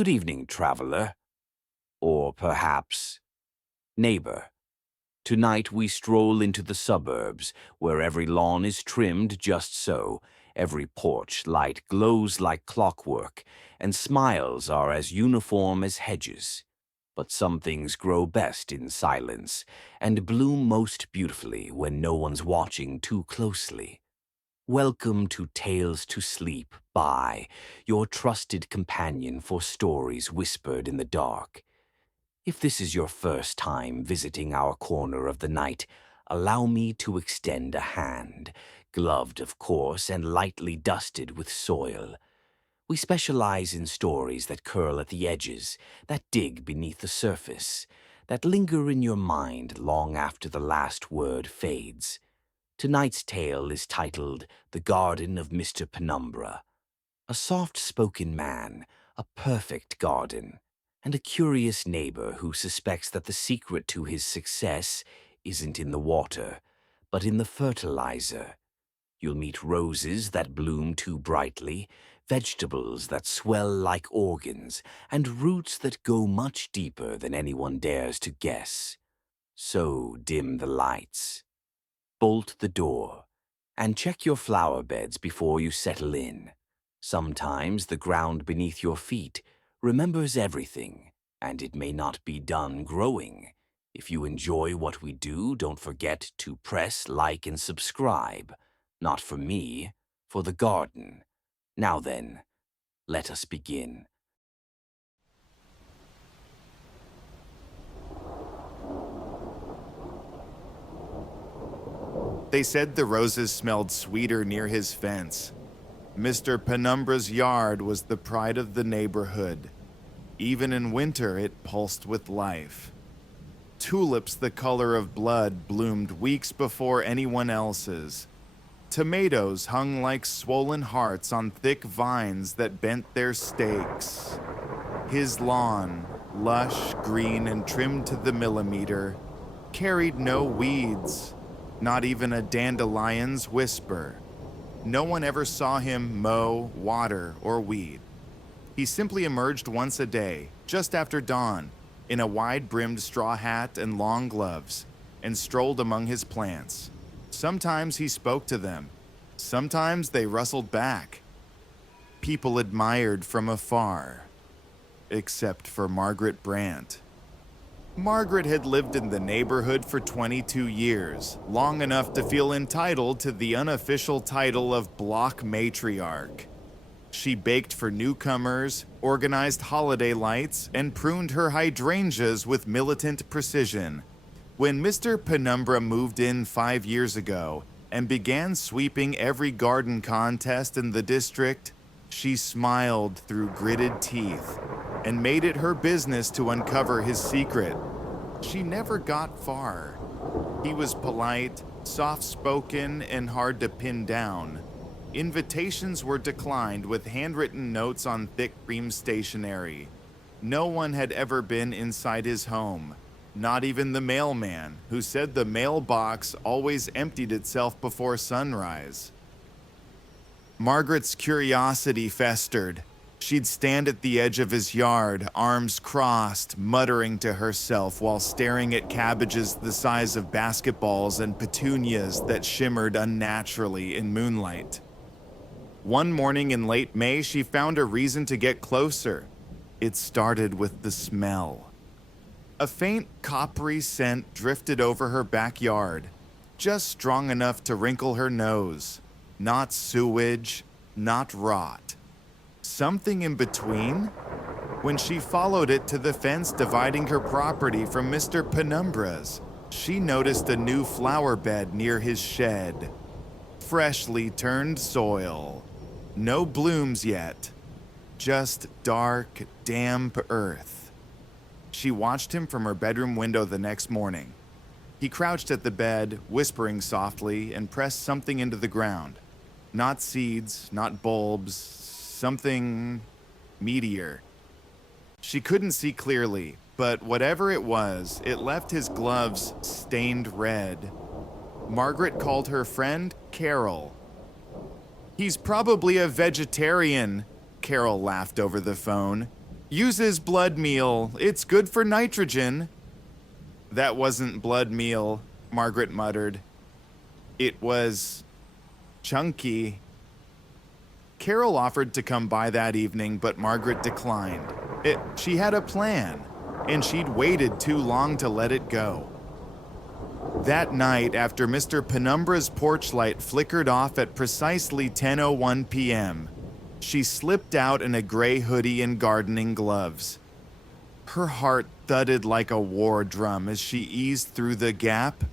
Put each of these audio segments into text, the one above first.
Good evening, traveler. Or perhaps neighbor. Tonight we stroll into the suburbs, where every lawn is trimmed just so, every porch light glows like clockwork, and smiles are as uniform as hedges. But some things grow best in silence, and bloom most beautifully when no one's watching too closely. Welcome to Tales to Sleep by your trusted companion for stories whispered in the dark. If this is your first time visiting our corner of the night, allow me to extend a hand, gloved of course and lightly dusted with soil. We specialize in stories that curl at the edges, that dig beneath the surface, that linger in your mind long after the last word fades. Tonight's tale is titled The Garden of Mr. Penumbra. A soft-spoken man, a perfect garden, and a curious neighbor who suspects that the secret to his success isn't in the water, but in the fertilizer. You'll meet roses that bloom too brightly, vegetables that swell like organs, and roots that go much deeper than anyone dares to guess. So dim the lights. Bolt the door, and check your flower beds before you settle in. Sometimes the ground beneath your feet remembers everything, and it may not be done growing. If you enjoy what we do, don't forget to press like and subscribe. Not for me, for the garden. Now then, let us begin. They said the roses smelled sweeter near his fence. Mr. Penumbra's yard was the pride of the neighborhood. Even in winter, it pulsed with life. Tulips the color of blood bloomed weeks before anyone else's. Tomatoes hung like swollen hearts on thick vines that bent their stakes. His lawn, lush, green, and trimmed to the millimeter, carried no weeds, not even a dandelion's whisper. No one ever saw him mow, water, or weed. He simply emerged once a day, just after dawn, in a wide-brimmed straw hat and long gloves, and strolled among his plants. Sometimes he spoke to them. Sometimes they rustled back. People admired from afar, except for Margaret Brandt. Margaret had lived in the neighborhood for 22 years, long enough to feel entitled to the unofficial title of block matriarch. She baked for newcomers, organized holiday lights, and pruned her hydrangeas with militant precision. When Mr. Penumbra moved in 5 years ago and began sweeping every garden contest in the district, she smiled through gritted teeth and made it her business to uncover his secret. She never got far. He was polite, soft-spoken, and hard to pin down. Invitations were declined with handwritten notes on thick cream stationery. No one had ever been inside his home, not even the mailman, who said the mailbox always emptied itself before sunrise. Margaret's curiosity festered. She'd stand at the edge of his yard, arms crossed, muttering to herself while staring at cabbages the size of basketballs and petunias that shimmered unnaturally in moonlight. One morning in late May, she found a reason to get closer. It started with the smell. A faint coppery scent drifted over her backyard, just strong enough to wrinkle her nose. Not sewage, not rot. Something in between? When she followed it to the fence dividing her property from Mr. Penumbra's, she noticed a new flower bed near his shed. Freshly turned soil. No blooms yet. Just dark, damp earth. She watched him from her bedroom window the next morning. He crouched at the bed, whispering softly, and pressed something into the ground. Not seeds, not bulbs, something meatier. She couldn't see clearly, but whatever it was, it left his gloves stained red. Margaret called her friend Carol. "He's probably a vegetarian," Carol laughed over the phone. Uses blood meal. It's good for nitrogen. That wasn't blood meal, Margaret muttered. It was chunky. Carol offered to come by that evening, but Margaret declined. She had a plan, and she'd waited too long to let it go. That night, after Mr. Penumbra's porch light flickered off at precisely 10:01 p.m., she slipped out in a gray hoodie and gardening gloves. Her heart thudded like a war drum as she eased through the gap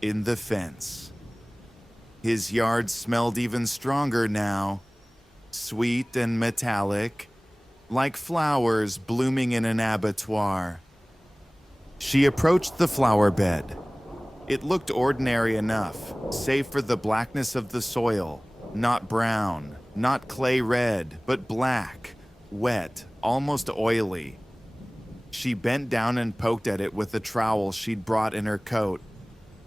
in the fence. His yard smelled even stronger now, sweet and metallic, like flowers blooming in an abattoir. She approached the flower bed. It looked ordinary enough, save for the blackness of the soil, not brown, not clay red, but black, wet, almost oily. She bent down and poked at it with the trowel she'd brought in her coat.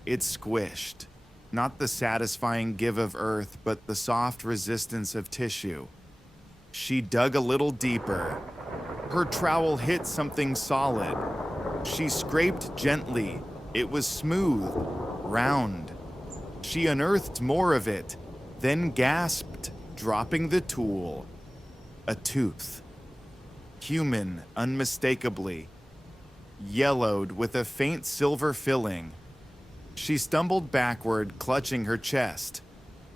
It squished, not the satisfying give of earth, but the soft resistance of tissue. She dug a little deeper. Her trowel hit something solid. She scraped gently. It was smooth, round. She unearthed more of it, then gasped, dropping the tool. A tooth. Human, unmistakably. Yellowed with a faint silver filling. She stumbled backward, clutching her chest.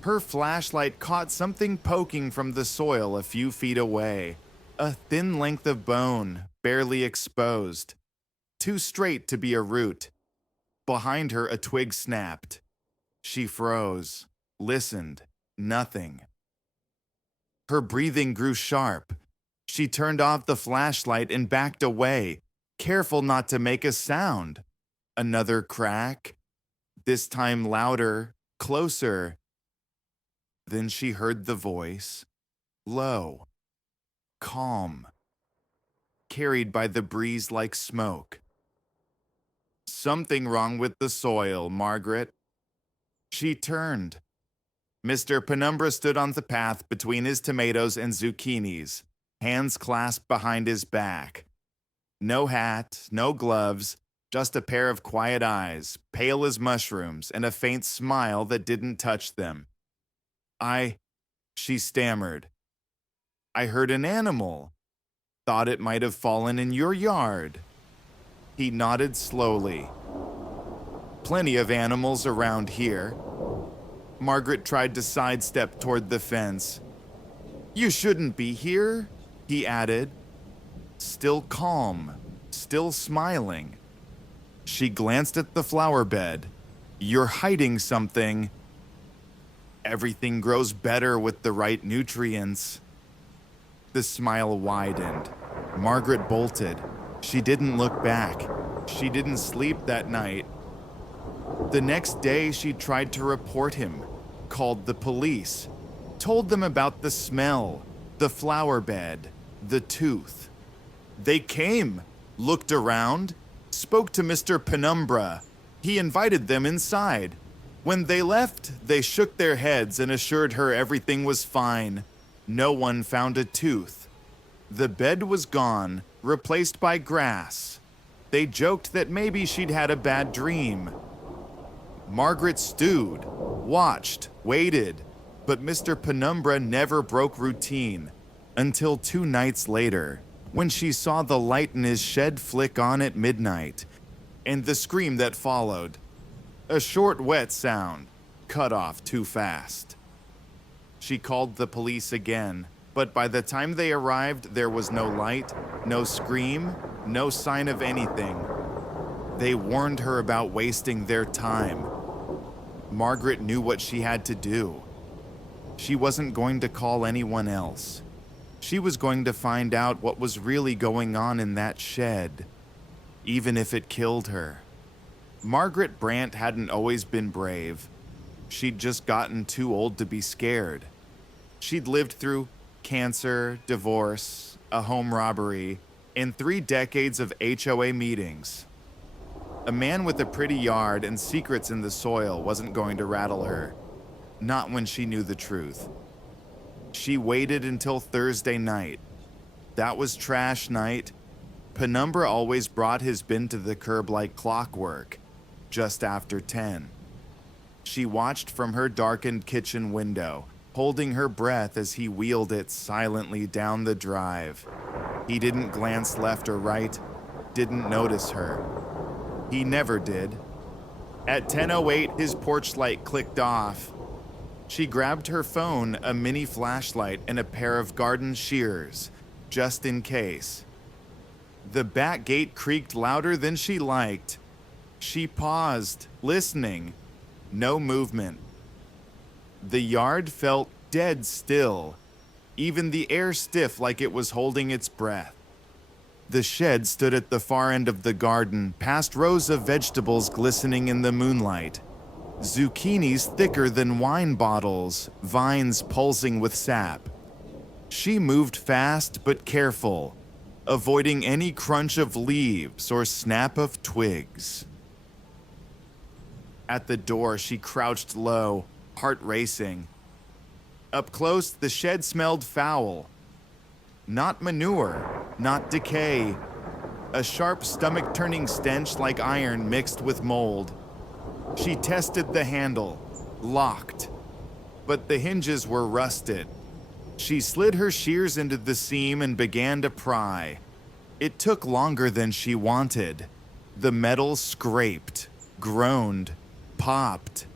Her flashlight caught something poking from the soil a few feet away. A thin length of bone, barely exposed. Too straight to be a root. Behind her, a twig snapped. She froze, listened, nothing. Her breathing grew sharp. She turned off the flashlight and backed away, careful not to make a sound. Another crack, this time louder, closer. Then she heard the voice, low, calm, carried by the breeze like smoke. Something wrong with the soil, Margaret. She turned. Mr. Penumbra stood on the path between his tomatoes and zucchinis, hands clasped behind his back. No hat, no gloves, just a pair of quiet eyes, pale as mushrooms, and a faint smile that didn't touch them. She stammered. I heard an animal. Thought it might have fallen in your yard. He nodded slowly. Plenty of animals around here. Margaret tried to sidestep toward the fence. You shouldn't be here, he added. Still calm, still smiling. She glanced at the flower bed. You're hiding something. Everything grows better with the right nutrients. The smile widened. Margaret bolted. She didn't look back. She didn't sleep that night. The next day, she tried to report him, called the police, told them about the smell, the flower bed, the tooth. They came, looked around, spoke to Mr. Penumbra. He invited them inside. When they left, they shook their heads and assured her everything was fine. No one found a tooth. The bed was gone, replaced by grass. They joked that maybe she'd had a bad dream. Margaret stewed, watched, waited, but Mr. Penumbra never broke routine until 2 nights later, when she saw the light in his shed flick on at midnight, and the scream that followed. A short, wet sound, cut off too fast. She called the police again, but by the time they arrived, there was no light, no scream, no sign of anything. They warned her about wasting their time. Margaret knew what she had to do. She wasn't going to call anyone else. She was going to find out what was really going on in that shed, even if it killed her. Margaret Brant hadn't always been brave. She'd just gotten too old to be scared. She'd lived through cancer, divorce, a home robbery, and 3 decades of HOA meetings. A man with a pretty yard and secrets in the soil wasn't going to rattle her. Not when she knew the truth. She waited until Thursday night. That was trash night. Penumbra always brought his bin to the curb like clockwork, just after 10. She watched from her darkened kitchen window, holding her breath as he wheeled it silently down the drive. He didn't glance left or right, didn't notice her. He never did. At 10:08, his porch light clicked off. She grabbed her phone, a mini flashlight, and a pair of garden shears, just in case. The back gate creaked louder than she liked. She paused, listening. No movement. The yard felt dead still, even the air stiff like it was holding its breath. The shed stood at the far end of the garden, past rows of vegetables glistening in the moonlight. Zucchinis thicker than wine bottles, vines pulsing with sap. She moved fast but careful, avoiding any crunch of leaves or snap of twigs. At the door, she crouched low, heart racing. Up close, the shed smelled foul. Not manure, not decay. A sharp stomach-turning stench like iron mixed with mold. She tested the handle, locked. But the hinges were rusted. She slid her shears into the seam and began to pry. It took longer than she wanted. The metal scraped, groaned, popped.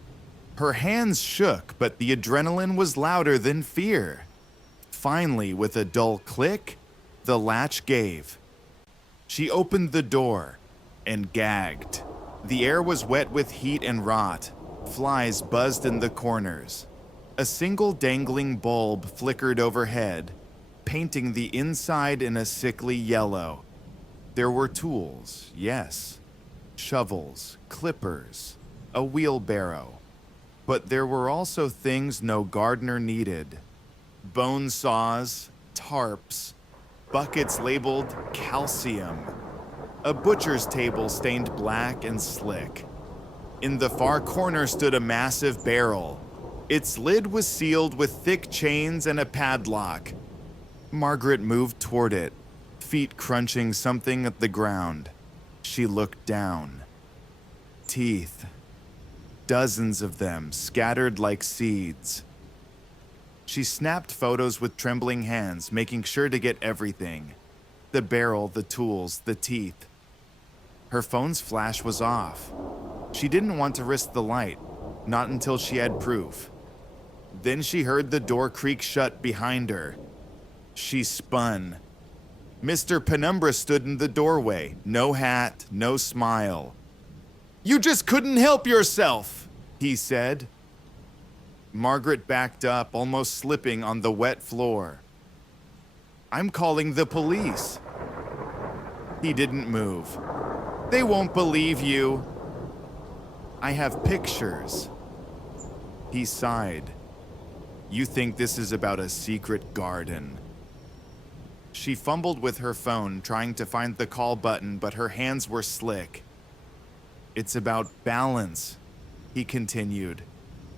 Her hands shook, but the adrenaline was louder than fear. Finally, with a dull click, the latch gave. She opened the door and gagged. The air was wet with heat and rot. Flies buzzed in the corners. A single dangling bulb flickered overhead, painting the inside in a sickly yellow. There were tools, yes. Shovels, clippers, a wheelbarrow. But there were also things no gardener needed. Bone saws, tarps, buckets labeled calcium. A butcher's table stained black and slick. In the far corner stood a massive barrel. Its lid was sealed with thick chains and a padlock. Margaret moved toward it, feet crunching something at the ground. She looked down. Teeth. Dozens of them, scattered like seeds. She snapped photos with trembling hands, making sure to get everything. The barrel, the tools, the teeth. Her phone's flash was off. She didn't want to risk the light, not until she had proof. Then she heard the door creak shut behind her. She spun. Mr. Penumbra stood in the doorway, no hat, no smile. "You just couldn't help yourself," he said. Margaret backed up, almost slipping on the wet floor. "I'm calling the police." He didn't move. "They won't believe you." "I have pictures." He sighed. "You think this is about a secret garden?" She fumbled with her phone, trying to find the call button, but her hands were slick. "It's about balance," he continued.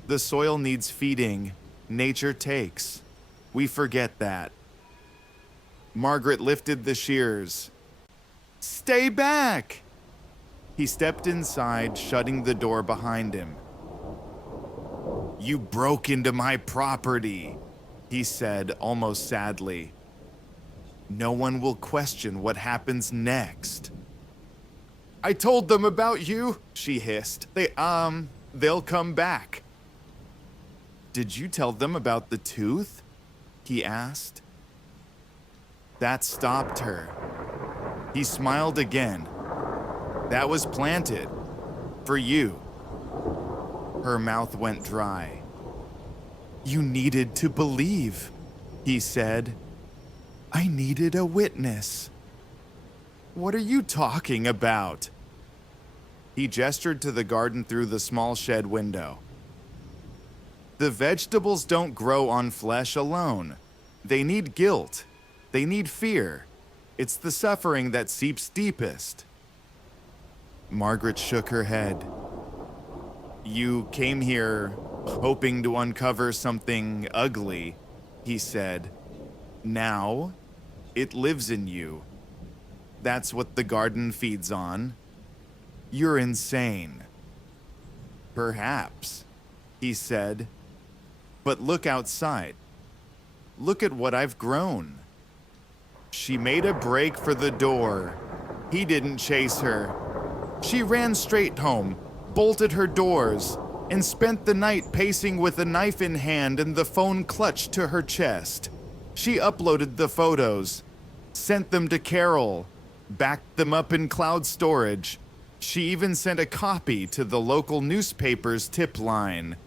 "The soil needs feeding. Nature takes. We forget that." Margaret lifted the shears. "Stay back!" He stepped inside, shutting the door behind him. "You broke into my property," he said, almost sadly. "No one will question what happens next." "I told them about you," she hissed. They'll come back." "Did you tell them about the tooth?" he asked. That stopped her. He smiled again. "That was planted. For you." Her mouth went dry. "You needed to believe," he said. "I needed a witness." "What are you talking about?" He gestured to the garden through the small shed window. "The vegetables don't grow on flesh alone. They need guilt. They need fear. It's the suffering that seeps deepest." Margaret shook her head. "You came here hoping to uncover something ugly," he said. "Now, It lives in you. That's what the garden feeds on. You're insane. Perhaps, he said. But look outside. Look at what I've grown. She made a break for the door. He didn't chase her. She ran straight home, bolted her doors, and spent the night pacing with a knife in hand and the phone clutched to her chest. She uploaded the photos, sent them to Carol, backed them up in cloud storage. She even sent a copy to the local newspaper's tip line.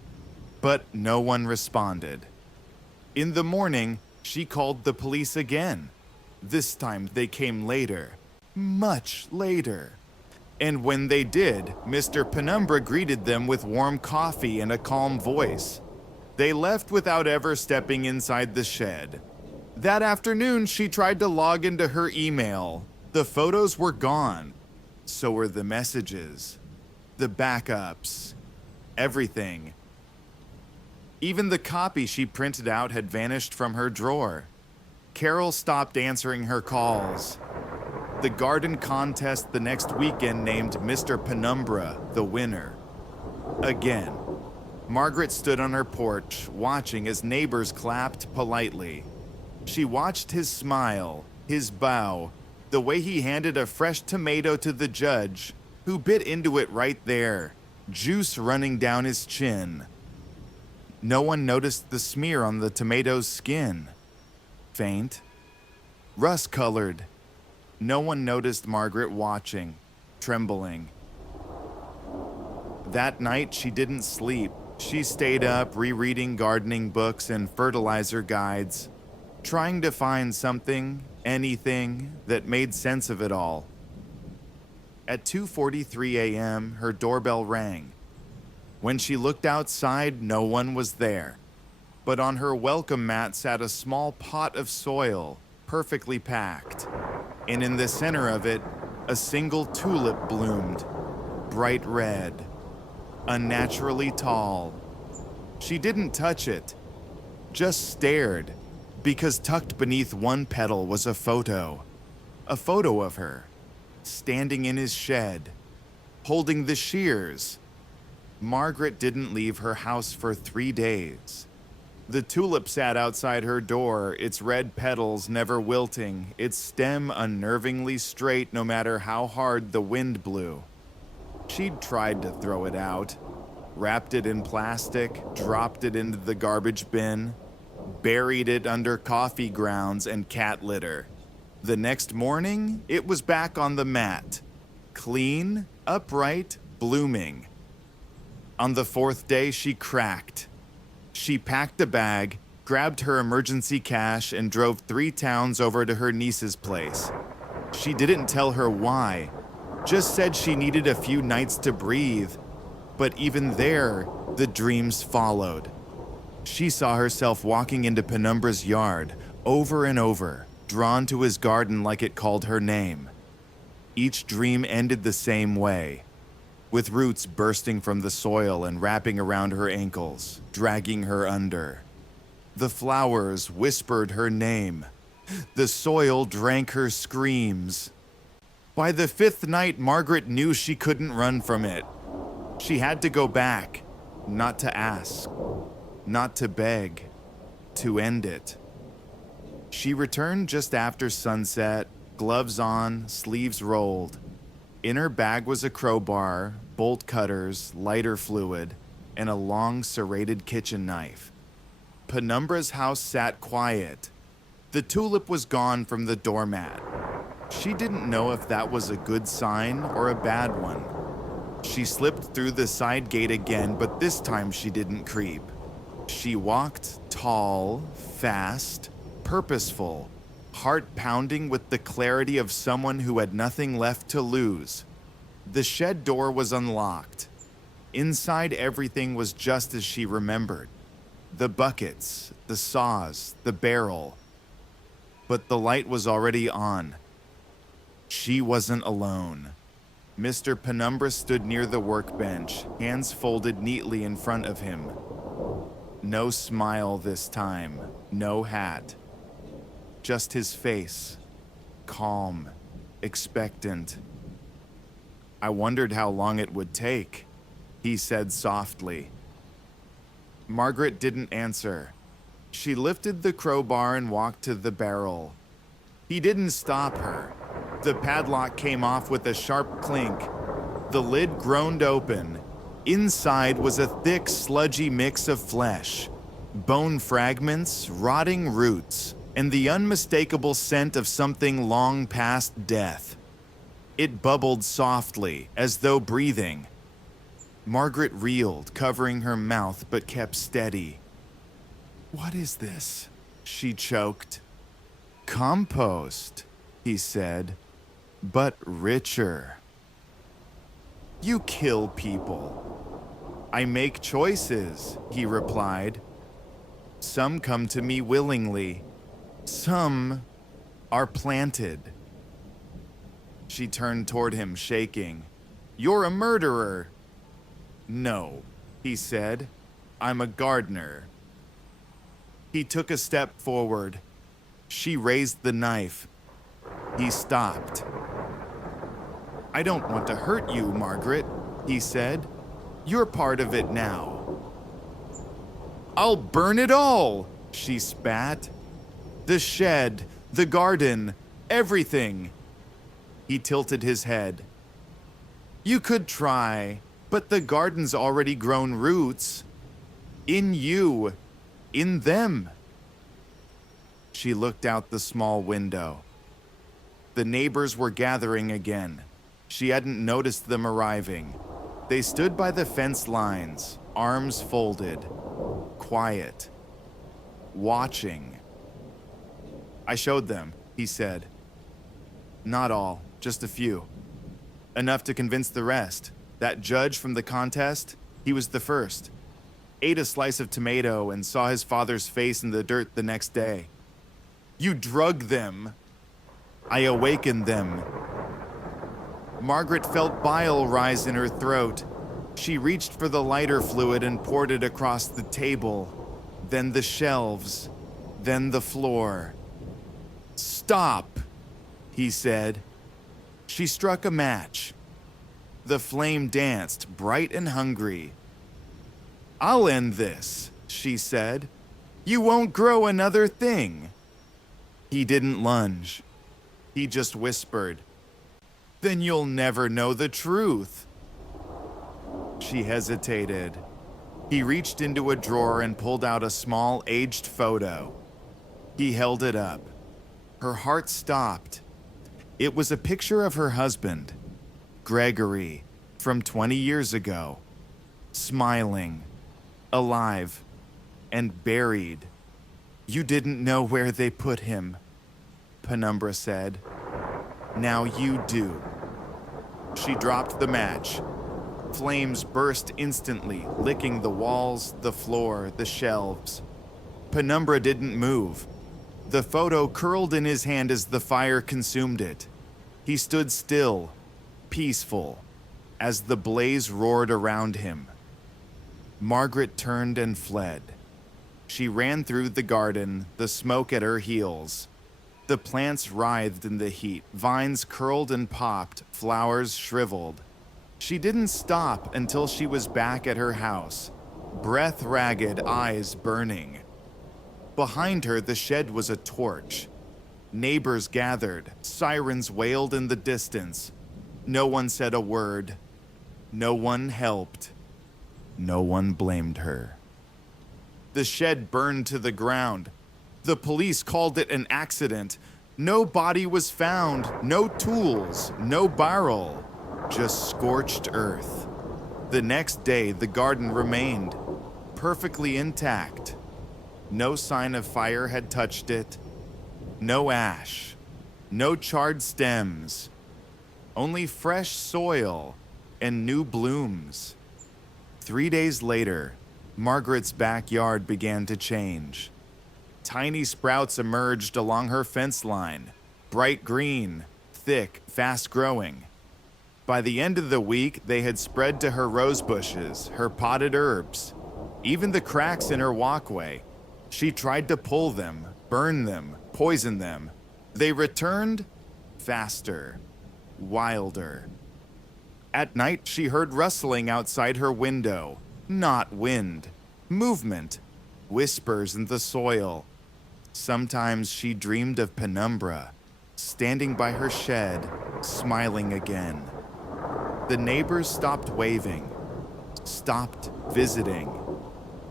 But no one responded. In the morning, she called the police again. This time they came later, much later. And when they did, Mr. Penumbra greeted them with warm coffee and a calm voice. They left without ever stepping inside the shed. That afternoon, she tried to log into her email. The photos were gone. So were the messages, the backups, everything. Even the copy she printed out had vanished from her drawer. Carol stopped answering her calls. The garden contest the next weekend named Mr. Penumbra the winner. Again, Margaret stood on her porch, watching as neighbors clapped politely. She watched his smile, his bow, the way he handed a fresh tomato to the judge, who bit into it right there, juice running down his chin. No one noticed the smear on the tomato's skin. Faint, rust-colored. No one noticed Margaret watching, trembling. That night, she didn't sleep. She stayed up rereading gardening books and fertilizer guides, trying to find something, anything, that made sense of it all. At 2:43 a.m., her doorbell rang. When she looked outside, no one was there. But on her welcome mat sat a small pot of soil, perfectly packed. And in the center of it, a single tulip bloomed, bright red, unnaturally tall. She didn't touch it, just stared, because tucked beneath one petal was a photo of her, standing in his shed, holding the shears. Margaret didn't leave her house for 3 days. The tulip sat outside her door, its red petals never wilting, its stem unnervingly straight no matter how hard the wind blew. She'd tried to throw it out, wrapped it in plastic, dropped it into the garbage bin, buried it under coffee grounds and cat litter. The next morning, it was back on the mat, clean, upright, blooming. On the 4th day, she cracked. She packed a bag, grabbed her emergency cash, and drove 3 towns over to her niece's place. She didn't tell her why, just said she needed a few nights to breathe. But even there, the dreams followed. She saw herself walking into Penumbra's yard over and over, drawn to his garden like it called her name. Each dream ended the same way, with roots bursting from the soil and wrapping around her ankles, dragging her under. The flowers whispered her name. The soil drank her screams. By the 5th night, Margaret knew she couldn't run from it. She had to go back, not to ask, not to beg, to end it. She returned just after sunset, gloves on, sleeves rolled. In her bag was a crowbar, bolt cutters, lighter fluid, and a long serrated kitchen knife. Penumbra's house sat quiet. The tulip was gone from the doormat. She didn't know if that was a good sign or a bad one. She slipped through the side gate again, but this time she didn't creep. She walked tall, fast, purposeful, heart pounding with the clarity of someone who had nothing left to lose. The shed door was unlocked. Inside, everything was just as she remembered. The buckets, the saws, the barrel. But the light was already on. She wasn't alone. Mr. Penumbra stood near the workbench, hands folded neatly in front of him. No smile this time, no hat. just his face, calm, expectant. "I wondered how long it would take," he said softly. Margaret didn't answer. She lifted the crowbar and walked to the barrel. He didn't stop her. The padlock came off with a sharp clink. The lid groaned open. Inside was a thick, sludgy mix of flesh, bone fragments, rotting roots, and the unmistakable scent of something long past death. It bubbled softly, as though breathing. Margaret reeled, covering her mouth, but kept steady. "What is this?" she choked. "Compost," he said, "but richer. You kill people." "I make choices," he replied. "Some come to me willingly. Some are planted." She turned toward him, shaking. "You're a murderer." "No," he said. "I'm a gardener." He took a step forward. She raised the knife. He stopped. "I don't want to hurt you, Margaret," he said. "You're part of it now." "I'll burn it all," she spat. "The shed, the garden, everything." He tilted his head. "You could try, but the garden's already grown roots. In you. In them." She looked out the small window. The neighbors were gathering again. She hadn't noticed them arriving. They stood by the fence lines, arms folded, quiet, watching. "I showed them," he said. "Not all, just a few. Enough to convince the rest. That judge from the contest, he was the first. Ate a slice of tomato and saw his father's face in the dirt the next day. You drugged them. I awakened them." Margaret felt bile rise in her throat. She reached for the lighter fluid and poured it across the table, then the shelves, then the floor. "Stop," he said. She struck a match. The flame danced, bright and hungry. "I'll end this," she said. "You won't grow another thing." He didn't lunge. He just whispered, "Then you'll never know the truth." She hesitated. He reached into a drawer and pulled out a small, aged photo. He held it up. Her heart stopped. It was a picture of her husband, Gregory, from 20 years ago, smiling, alive, and buried. "You didn't know where they put him," Penumbra said. "Now you do." She dropped the match. Flames burst instantly, licking the walls, the floor, the shelves. Penumbra didn't move. The photo curled in his hand as the fire consumed it. He stood still, peaceful, as the blaze roared around him. Margaret turned and fled. She ran through the garden, the smoke at her heels. The plants writhed in the heat, vines curled and popped, flowers shriveled. She didn't stop until she was back at her house, breath ragged, eyes burning. Behind her, the shed was a torch. Neighbors gathered, sirens wailed in the distance. No one said a word. No one helped. No one blamed her. The shed burned to the ground. The police called it an accident. No body was found, no tools, no barrel, just scorched earth. The next day, the garden remained, perfectly intact. No sign of fire had touched it. No ash, no charred stems, only fresh soil and new blooms. 3 days later, Margaret's backyard began to change. Tiny sprouts emerged along her fence line, bright green, thick, fast-growing. By the end of the week, they had spread to her rose bushes, her potted herbs, even the cracks in her walkway. She tried to pull them, burn them, poison them. They returned faster, wilder. At night, she heard rustling outside her window. Not wind, movement, whispers in the soil. Sometimes she dreamed of Penumbra, standing by her shed, smiling again. The neighbors stopped waving, stopped visiting.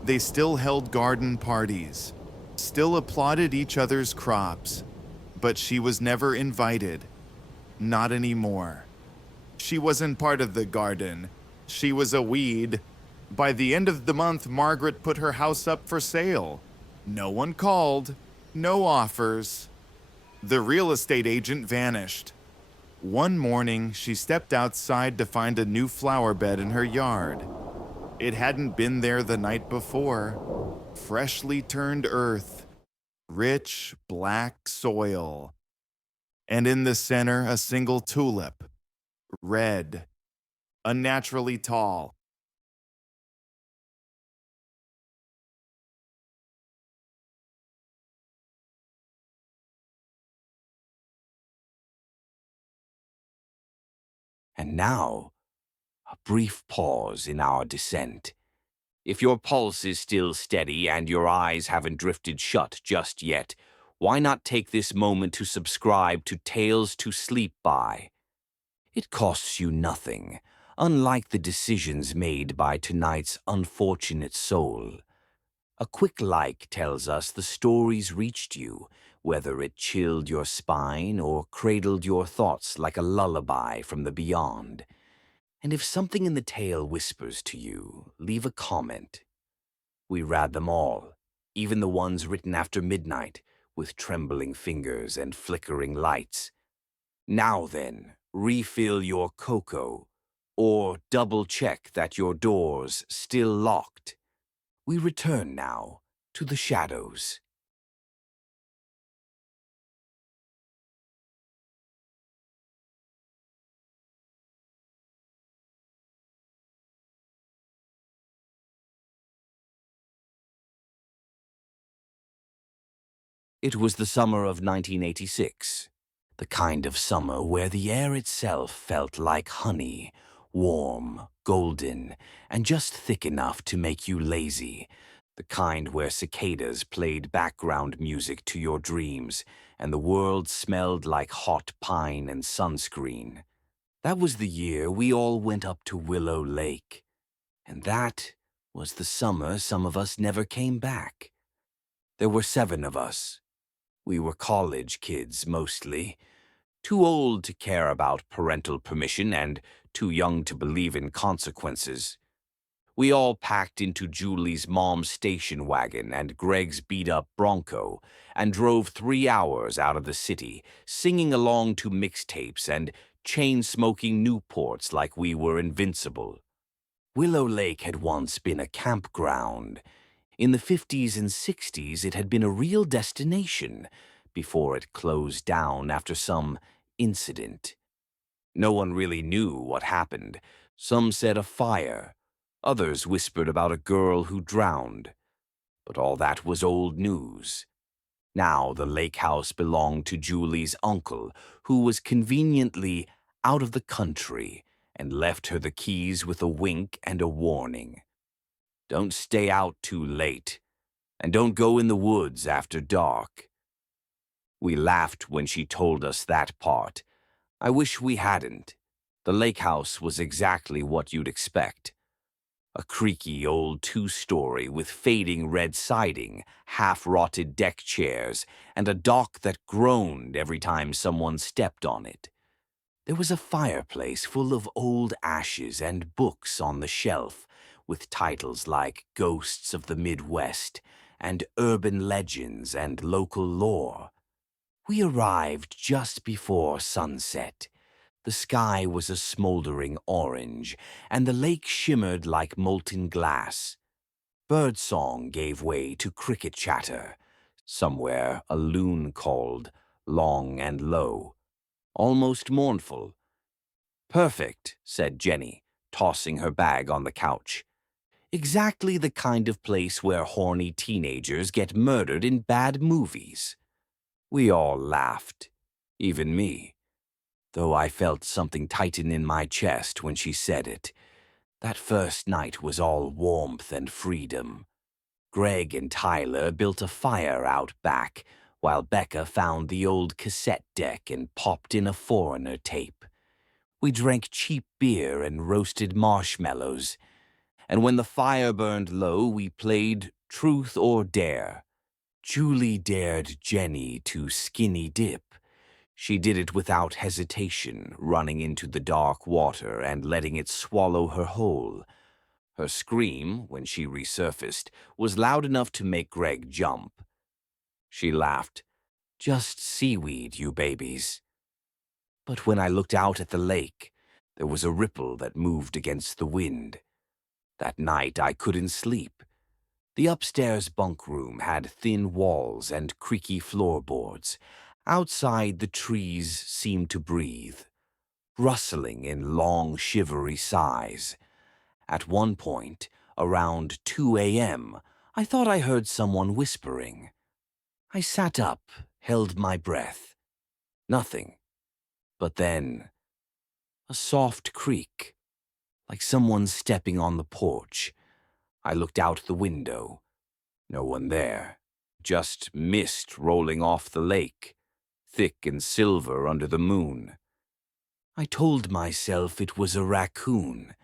They still held garden parties, still applauded each other's crops, but she was never invited. Not anymore. She wasn't part of the garden. She was a weed. By the end of the month, Margaret put her house up for sale. No one called, no offers. The real estate agent vanished. One morning, she stepped outside to find a new flower bed in her yard. It hadn't been there the night before. Freshly turned earth, rich black soil. And in the center, a single tulip, red, unnaturally tall. And now, a brief pause in our descent. If your pulse is still steady and your eyes haven't drifted shut just yet, why not take this moment to subscribe to Tales to Sleep By? It costs you nothing, unlike the decisions made by tonight's unfortunate soul. A quick like tells us the stories reached you, whether it chilled your spine or cradled your thoughts like a lullaby from the beyond. And if something in the tale whispers to you, leave a comment. We read them all, even the ones written after midnight, with trembling fingers and flickering lights. Now then, refill your cocoa, or double-check that your door's still locked. We return now to the shadows. It was the summer of 1986, the kind of summer where the air itself felt like honey, warm, golden, and just thick enough to make you lazy, the kind where cicadas played background music to your dreams and the world smelled like hot pine and sunscreen. That was the year we all went up to Willow Lake, and that was the summer some of us never came back. There were 7 of us. We were college kids, mostly. Too old to care about parental permission and too young to believe in consequences. We all packed into Julie's mom's station wagon and Greg's beat-up Bronco and drove 3 hours out of the city, singing along to mixtapes and chain-smoking Newports like we were invincible. Willow Lake had once been a campground. In the 50s and 60s, it had been a real destination before it closed down after some incident. No one really knew what happened. Some said a fire. Others whispered about a girl who drowned. But all that was old news. Now the lake house belonged to Julie's uncle, who was conveniently out of the country and left her the keys with a wink and a warning. Don't stay out too late, and don't go in the woods after dark. We laughed when she told us that part. I wish we hadn't. The lake house was exactly what you'd expect. A creaky old 2-story with fading red siding, half-rotted deck chairs, and a dock that groaned every time someone stepped on it. There was a fireplace full of old ashes and books on the shelf, with titles like Ghosts of the Midwest and Urban Legends and Local Lore. We arrived just before sunset. The sky was a smoldering orange, and the lake shimmered like molten glass. Birdsong gave way to cricket chatter. Somewhere a loon called, long and low, almost mournful. "Perfect," said Jenny, tossing her bag on the couch. Exactly the kind of place where horny teenagers get murdered in bad movies. We all laughed, even me, though I felt something tighten in my chest when she said it. That first night was all warmth and freedom. Greg and Tyler built a fire out back, while Becca found the old cassette deck and popped in a Foreigner tape. We drank cheap beer and roasted marshmallows, and when the fire burned low, we played Truth or Dare. Julie dared Jenny to skinny dip. She did it without hesitation, running into the dark water and letting it swallow her whole. Her scream, when she resurfaced, was loud enough to make Greg jump. She laughed. "Just seaweed, you babies." But when I looked out at the lake, there was a ripple that moved against the wind. That night I couldn't sleep. The upstairs bunk room had thin walls and creaky floorboards. Outside, the trees seemed to breathe, rustling in long, shivery sighs. At one point, around 2 a.m., I thought I heard someone whispering. I sat up, held my breath. Nothing. But then, a soft creak, like someone stepping on the porch. I looked out the window. No one there. Just mist rolling off the lake, thick and silver under the moon. I told myself it was a raccoon.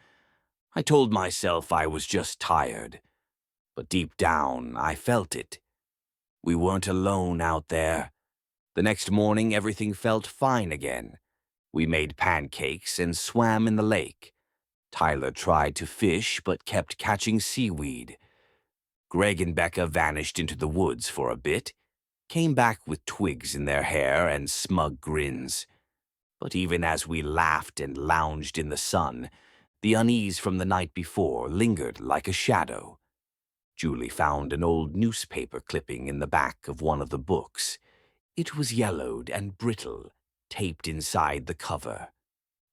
I told myself I was just tired. But deep down, I felt it. We weren't alone out there. The next morning, everything felt fine again. We made pancakes and swam in the lake. Tyler tried to fish, but kept catching seaweed. Greg and Becca vanished into the woods for a bit, came back with twigs in their hair and smug grins. But even as we laughed and lounged in the sun, the unease from the night before lingered like a shadow. Julie found an old newspaper clipping in the back of one of the books. It was yellowed and brittle, taped inside the cover.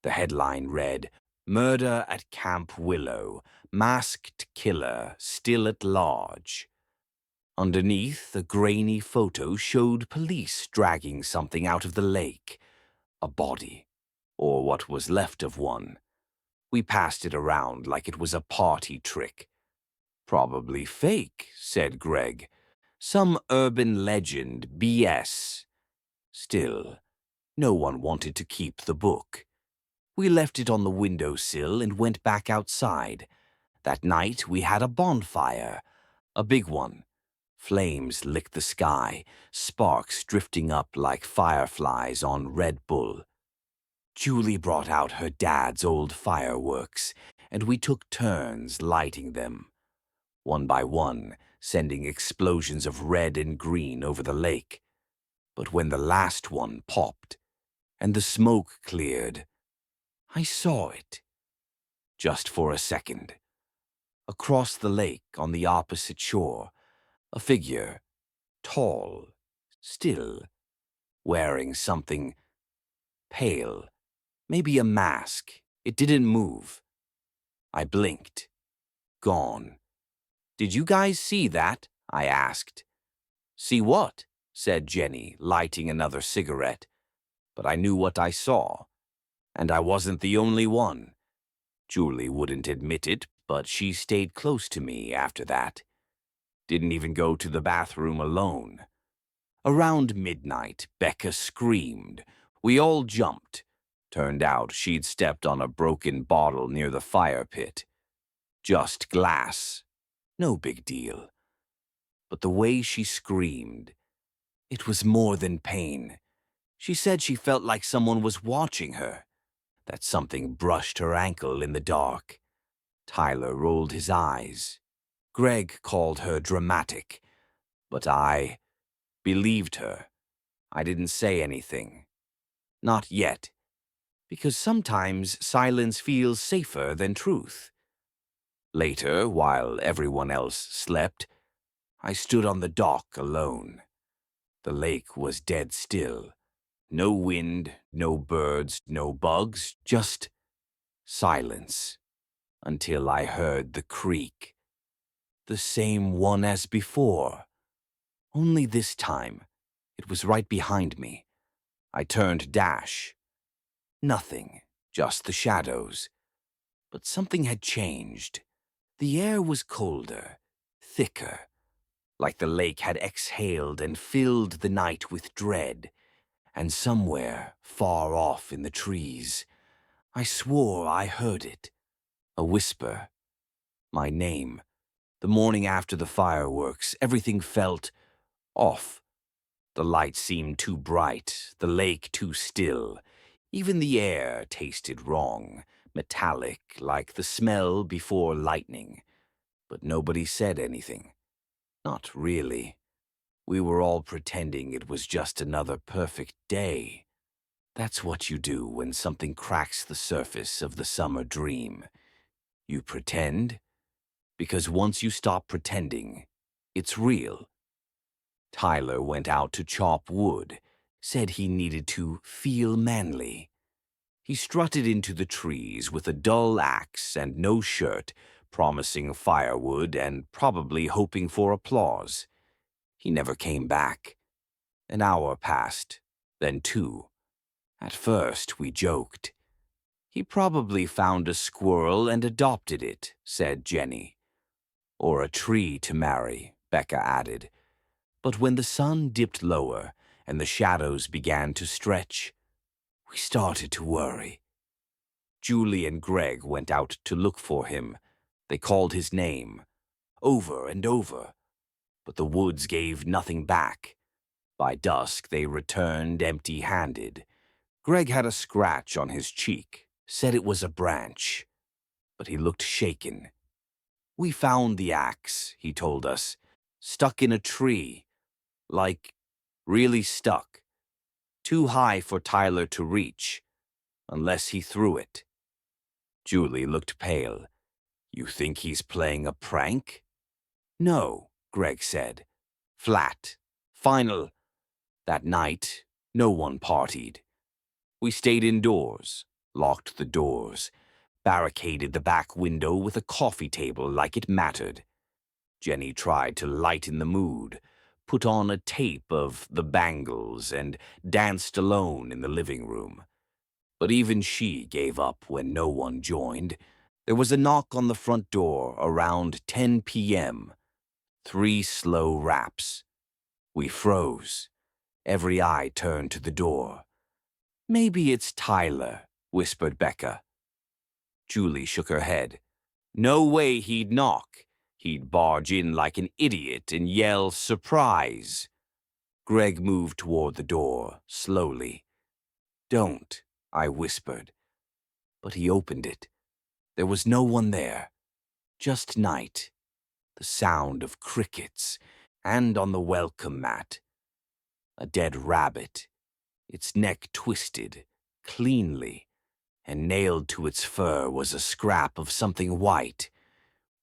The headline read, "Murder at Camp Willow. Masked killer still at large." Underneath, a grainy photo showed police dragging something out of the lake. A body, or what was left of one. We passed it around like it was a party trick. "Probably fake," said Greg. "Some urban legend, BS." Still, no one wanted to keep the book. We left it on the windowsill and went back outside. That night we had a bonfire, a big one. Flames licked the sky, sparks drifting up like fireflies on Red Bull. Julie brought out her dad's old fireworks, and we took turns lighting them. One by one, sending explosions of red and green over the lake. But when the last one popped, and the smoke cleared, I saw it. Just for a second. Across the lake on the opposite shore, a figure, tall, still, wearing something pale, maybe a mask. It didn't move. I blinked. Gone. "Did you guys see that?" I asked. "See what?" said Jenny, lighting another cigarette. But I knew what I saw. And I wasn't the only one. Julie wouldn't admit it, but she stayed close to me after that. Didn't even go to the bathroom alone. Around midnight, Becca screamed. We all jumped. Turned out she'd stepped on a broken bottle near the fire pit. Just glass. No big deal. But the way she screamed, it was more than pain. She said she felt like someone was watching her, that something brushed her ankle in the dark. Tyler rolled his eyes. Greg called her dramatic, but I believed her. I didn't say anything. Not yet, because sometimes silence feels safer than truth. Later, while everyone else slept, I stood on the dock alone. The lake was dead still. No wind, no birds, no bugs, just silence, until I heard the creak. The same one as before. Only this time, it was right behind me. I turned dash. Nothing, just the shadows. But something had changed. The air was colder, thicker, like the lake had exhaled and filled the night with dread. And somewhere, far off in the trees, I swore I heard it. A whisper. My name. The morning after the fireworks, everything felt off. The light seemed too bright, the lake too still. Even the air tasted wrong, metallic, like the smell before lightning. But nobody said anything. Not really. We were all pretending it was just another perfect day. That's what you do when something cracks the surface of the summer dream. You pretend, because once you stop pretending, it's real. Tyler went out to chop wood, said he needed to feel manly. He strutted into the trees with a dull axe and no shirt, promising firewood and probably hoping for applause. He never came back. An hour passed, then 2. At first, we joked. He probably found a squirrel and adopted it, said Jenny. Or a tree to marry, Becca added. But when the sun dipped lower and the shadows began to stretch, we started to worry. Julie and Greg went out to look for him. They called his name, over and over, but the woods gave nothing back. By dusk, they returned empty-handed. Greg had a scratch on his cheek, said it was a branch, but he looked shaken. We found the axe, he told us, stuck in a tree, like really stuck, too high for Tyler to reach, unless he threw it. Julie looked pale. You think he's playing a prank? No, Greg said. Flat. Final. That night, no one partied. We stayed indoors, locked the doors, barricaded the back window with a coffee table like it mattered. Jenny tried to lighten the mood, put on a tape of the Bangles and danced alone in the living room. But even she gave up when no one joined. There was a knock on the front door around 10 p.m. 3 slow raps. We froze. Every eye turned to the door. Maybe it's Tyler, whispered Becca. Julie shook her head. No way he'd knock. He'd barge in like an idiot and yell, surprise. Greg moved toward the door, slowly. Don't, I whispered. But he opened it. There was no one there. Just night. The sound of crickets, and on the welcome mat, a dead rabbit, its neck twisted, cleanly, and nailed to its fur was a scrap of something white.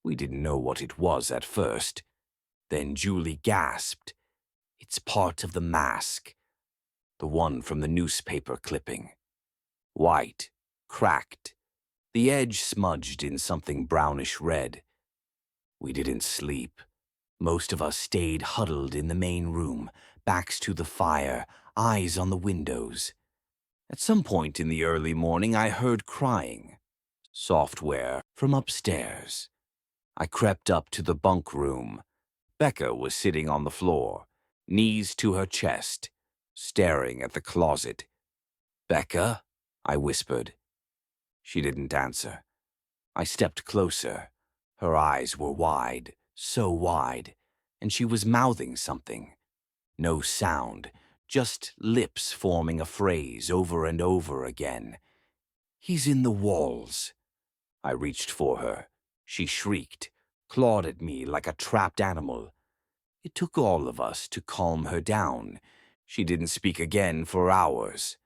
We didn't know what it was at first. Then Julie gasped. It's part of the mask, the one from the newspaper clipping. White, cracked, the edge smudged in something brownish red. We didn't sleep. Most of us stayed huddled in the main room, backs to the fire, eyes on the windows. At some point in the early morning, I heard crying. Software from upstairs. I crept up to the bunk room. Becca was sitting on the floor, knees to her chest, staring at the closet. Becca, I whispered. She didn't answer. I stepped closer. Her eyes were wide, so wide, and she was mouthing something. No sound, just lips forming a phrase over and over again. He's in the walls. I reached for her. She shrieked, clawed at me like a trapped animal. It took all of us to calm her down. She didn't speak again for hours.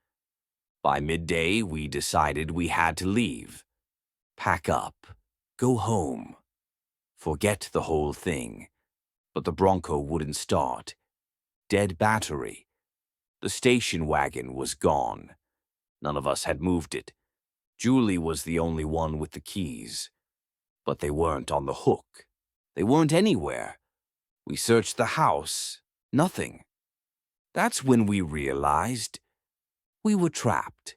By midday, we decided we had to leave. Pack up. Go home. Forget the whole thing. But the Bronco wouldn't start. Dead battery. The station wagon was gone. None of us had moved it. Julie was the only one with the keys. But they weren't on the hook. They weren't anywhere. We searched the house. Nothing. That's when we realized we were trapped.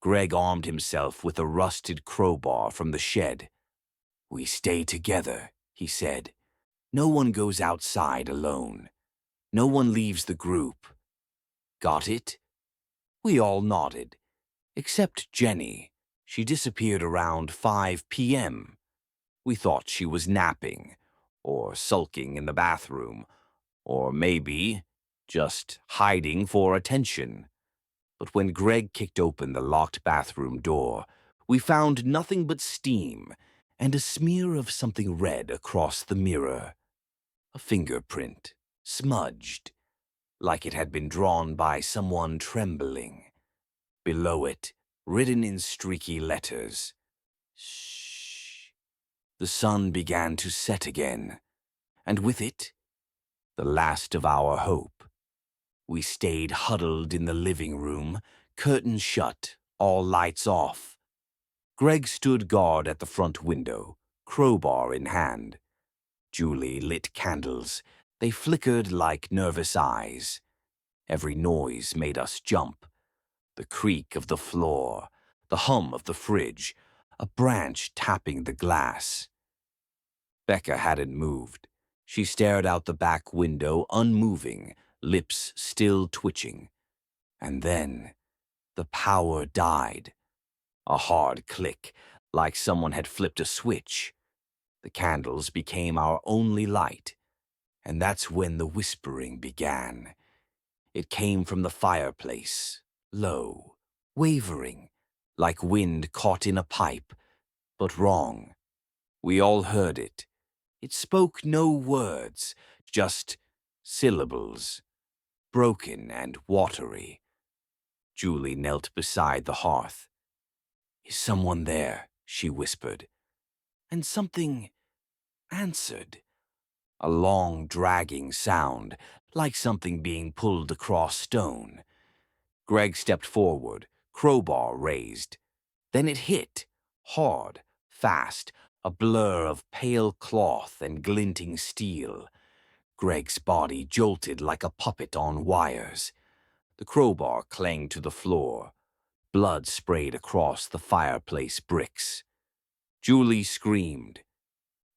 Greg armed himself with a rusted crowbar from the shed. "We stay together," he said. "No one goes outside alone. No one leaves the group. Got it?" We all nodded, except Jenny. She disappeared around 5 p.m. We thought she was napping, or sulking in the bathroom, or maybe just hiding for attention. But when Greg kicked open the locked bathroom door, we found nothing but steam and a smear of something red across the mirror. A fingerprint, smudged, like it had been drawn by someone trembling. Below it, written in streaky letters, "Shh." The sun began to set again, and with it, the last of our hope. We stayed huddled in the living room, curtains shut, all lights off. Greg stood guard at the front window, crowbar in hand. Julie lit candles. They flickered like nervous eyes. Every noise made us jump. The creak of the floor, the hum of the fridge, a branch tapping the glass. Becca hadn't moved. She stared out the back window, unmoving, lips still twitching. And then the power died. A hard click, like someone had flipped a switch. The candles became our only light, and that's when the whispering began. It came from the fireplace, low, wavering, like wind caught in a pipe, but wrong. We all heard it. It spoke no words, just syllables, broken and watery. Julie knelt beside the hearth. "Is someone there?" she whispered. And something answered. A long, dragging sound, like something being pulled across stone. Greg stepped forward, crowbar raised. Then it hit, hard, fast, a blur of pale cloth and glinting steel. Greg's body jolted like a puppet on wires. The crowbar clanged to the floor. Blood sprayed across the fireplace bricks. Julie screamed.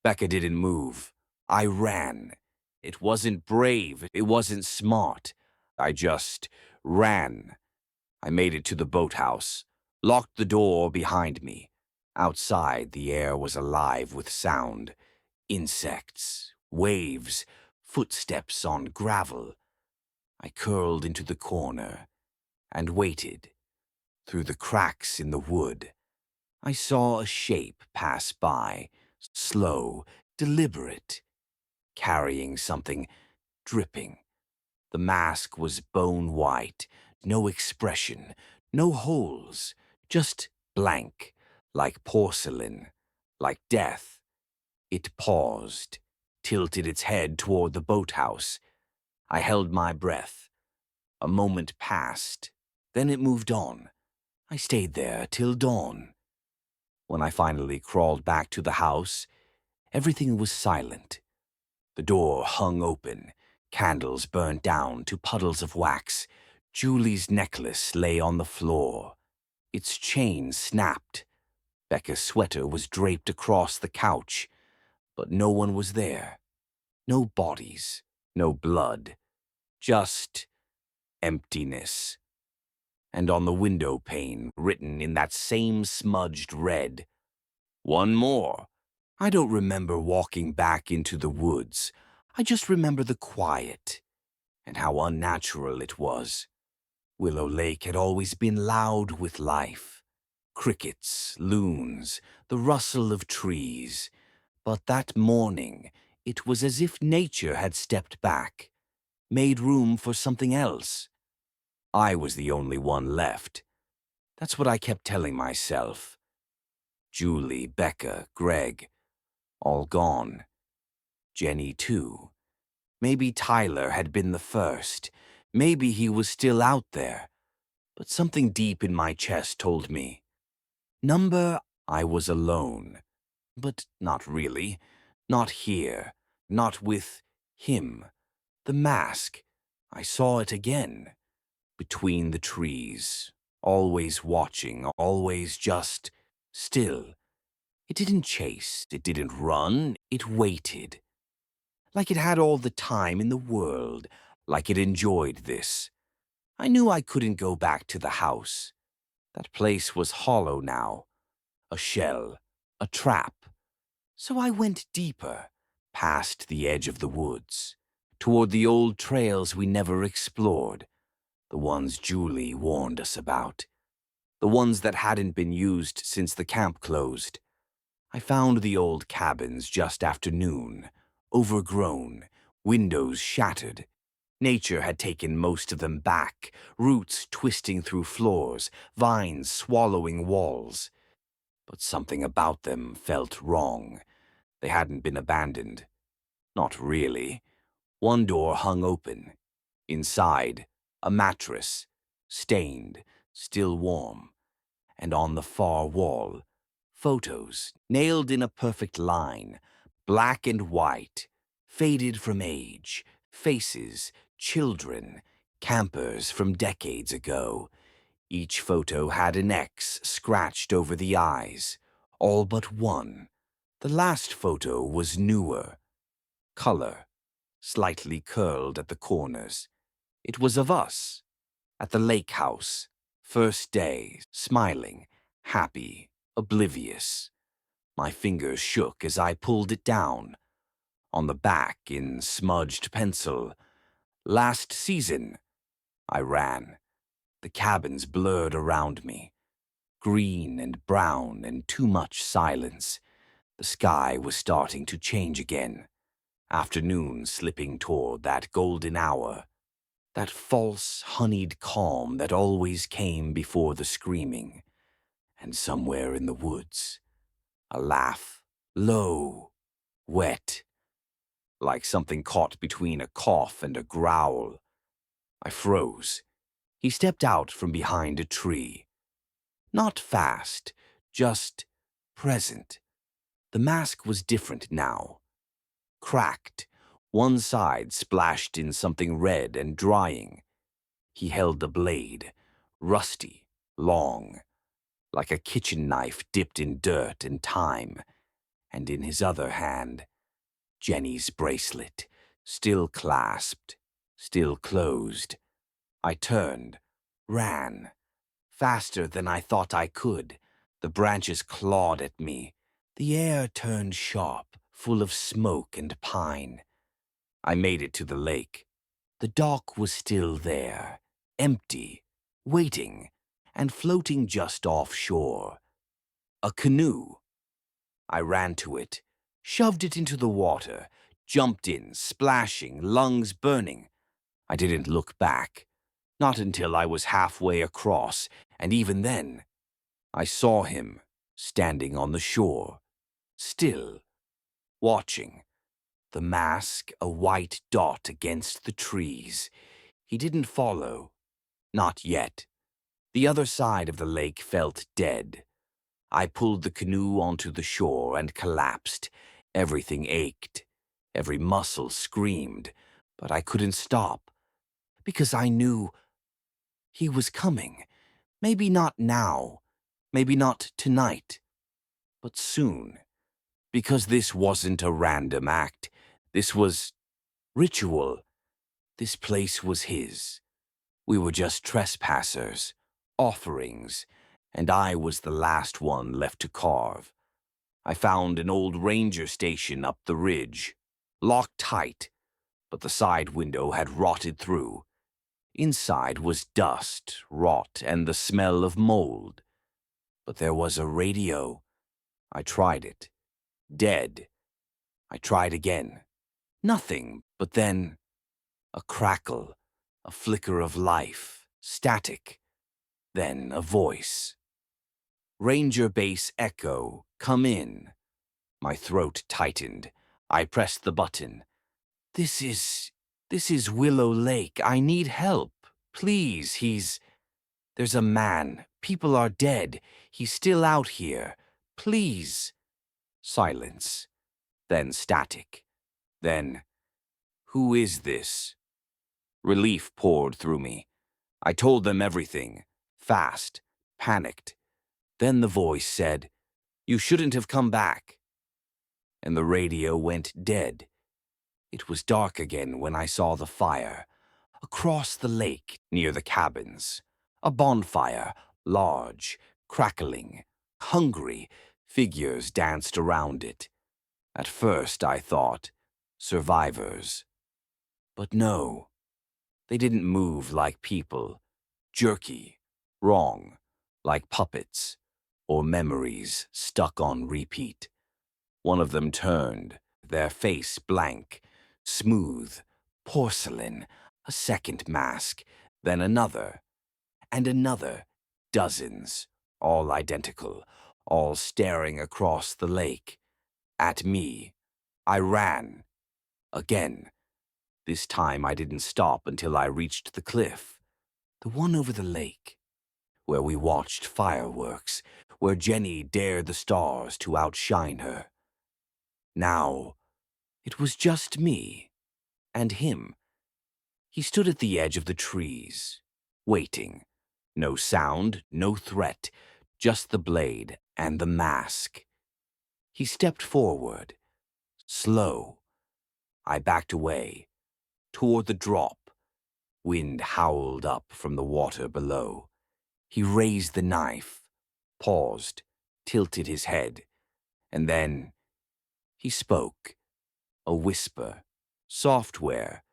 Becca didn't move. I ran. It wasn't brave. It wasn't smart. I just ran. I made it to the boathouse, locked the door behind me. Outside, the air was alive with sound. Insects, waves, footsteps on gravel. I curled into the corner and waited. Through the cracks in the wood, I saw a shape pass by, slow, deliberate, carrying something, dripping. The mask was bone white, no expression, no holes, just blank, like porcelain, like death. It paused, tilted its head toward the boathouse. I held my breath. A moment passed, then it moved on. I stayed there till dawn. When I finally crawled back to the house, everything was silent. The door hung open, candles burned down to puddles of wax. Julie's necklace lay on the floor. Its chain snapped. Becca's sweater was draped across the couch, but no one was there. No bodies, no blood, just emptiness. And on the window pane, written in that same smudged red, "One more." I don't remember walking back into the woods. I just remember the quiet and how unnatural it was. Willow Lake had always been loud with life. Crickets, loons, the rustle of trees. But that morning, it was as if nature had stepped back, made room for something else. I was the only one left. That's what I kept telling myself. Julie, Becca, Greg, all gone. Jenny, too. Maybe Tyler had been the first. Maybe he was still out there. But something deep in my chest told me. I was alone. But not really. Not here, not with him. The mask. I saw it again. Between the trees, always watching, always just still. It didn't chase, it didn't run, it waited. Like it had all the time in the world, like it enjoyed this. I knew I couldn't go back to the house. That place was hollow now, a shell, a trap. So I went deeper, past the edge of the woods, toward the old trails we never explored, the ones Julie warned us about, the ones that hadn't been used since the camp closed. I found the old cabins just after noon, overgrown, windows shattered. Nature had taken most of them back, roots twisting through floors, vines swallowing walls. But something about them felt wrong. They hadn't been abandoned. Not really. One door hung open. Inside, a mattress, stained, still warm. And on the far wall, photos nailed in a perfect line, black and white, faded from age, faces, children, campers from decades ago. Each photo had an X scratched over the eyes, all but one. The last photo was newer, color, slightly curled at the corners. It was of us, at the lake house, first day, smiling, happy, oblivious. My fingers shook as I pulled it down. On the back, in smudged pencil, "Last season." I ran. The cabins blurred around me. Green and brown and too much silence. The sky was starting to change again. Afternoon slipping toward that golden hour. That false, honeyed calm that always came before the screaming. And somewhere in the woods, a laugh, low, wet, like something caught between a cough and a growl. I froze. He stepped out from behind a tree. Not fast, just present. The mask was different now. Cracked, one side splashed in something red and drying. He held the blade, rusty, long, like a kitchen knife dipped in dirt and time, and in his other hand, Jenny's bracelet, still clasped, still closed. I turned, ran, faster than I thought I could. The branches clawed at me. The air turned sharp, full of smoke and pine. I made it to the lake. The dock was still there, empty, waiting, and floating just offshore. A canoe. I ran to it, shoved it into the water, jumped in, splashing, lungs burning. I didn't look back, not until I was halfway across, and even then, I saw him standing on the shore, still, watching. The mask a white dot against the trees. He didn't follow. Not yet. The other side of the lake felt dead. I pulled the canoe onto the shore and collapsed. Everything ached. Every muscle screamed. But I couldn't stop. Because I knew he was coming. Maybe not now. Maybe not tonight. But soon. Because this wasn't a random act. This was ritual. This place was his. We were just trespassers, offerings, and I was the last one left to carve. I found an old ranger station up the ridge, locked tight, but the side window had rotted through. Inside was dust, rot, and the smell of mold. But there was a radio. I tried it. Dead. I tried again. Nothing, but then a crackle, a flicker of life, static. Then a voice. Ranger base echo, come in. My throat tightened. I pressed the button. This is Willow Lake. I need help. Please, there's a man. People are dead. He's still out here. Please. Silence. then static. Then, "Who is this?" Relief poured through me. I told them everything, fast, panicked. Then the voice said, "You shouldn't have come back." And the radio went dead. It was dark again when I saw the fire. Across the lake, near the cabins. A bonfire, large, crackling, hungry. Figures danced around it. At first I thought, survivors. But no, they didn't move like people. Jerky, wrong, like puppets, or memories stuck on repeat. One of them turned, their face blank, smooth, porcelain, a second mask, then another, and another, dozens, all identical, all staring across the lake. At me. I ran. Again. This time I didn't stop until I reached the cliff, the one over the lake, where we watched fireworks, where Jenny dared the stars to outshine her. Now, it was just me and him. He stood at the edge of the trees, waiting. No sound, no threat, just the blade and the mask. He stepped forward, slow. I backed away, toward the drop. Wind howled up from the water below. He raised the knife, paused, tilted his head, and then he spoke. A whisper. Software.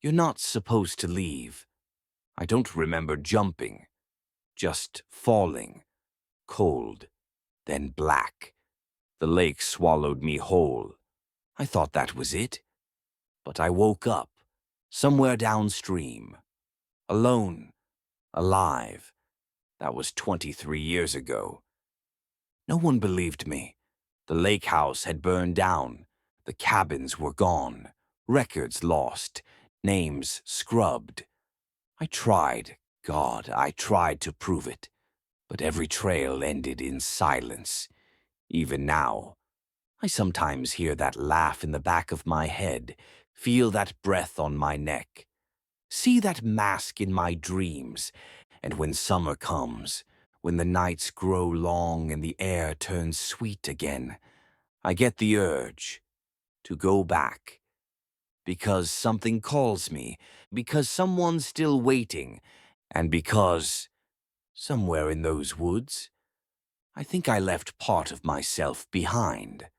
"You're not supposed to leave." I don't remember jumping. Just falling. Cold. Then black. The lake swallowed me whole. I thought that was it. But I woke up. Somewhere downstream. Alone. Alive. That was 23 years ago. No one believed me. The lake house had burned down. The cabins were gone. Records lost. Names scrubbed. I tried, God, I tried to prove it. But every trail ended in silence. Even now, I sometimes hear that laugh in the back of my head, feel that breath on my neck, see that mask in my dreams, and when summer comes, when the nights grow long and the air turns sweet again, I get the urge to go back. Because something calls me, because someone's still waiting, and because, somewhere in those woods, I think I left part of myself behind.